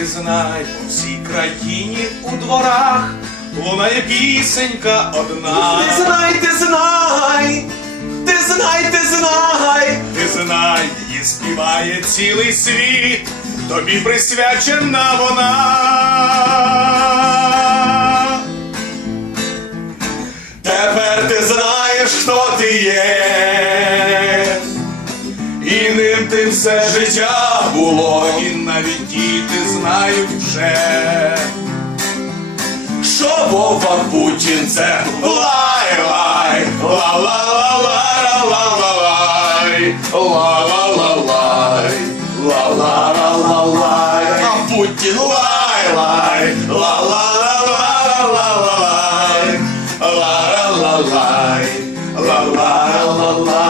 ти знай, по всій країні у дворах лунає пісенька одна. Ти знай, ти знай, ти знай, ти знай, ти знай, її співає цілий світ, тобі присвячена вона. Тепер ти знаєш, хто ти є. І ним ти все життя було, і навіть діти знають вже, що Вова Путін це лай-лай, ла-ла-ла-лай, ла-ла-ла-лай, ла-ла-ла-лай, а Путін лай-лай, ла-ла-ла-ла-лай, ла-ла-ла-лай, ла-ла-ла-лай.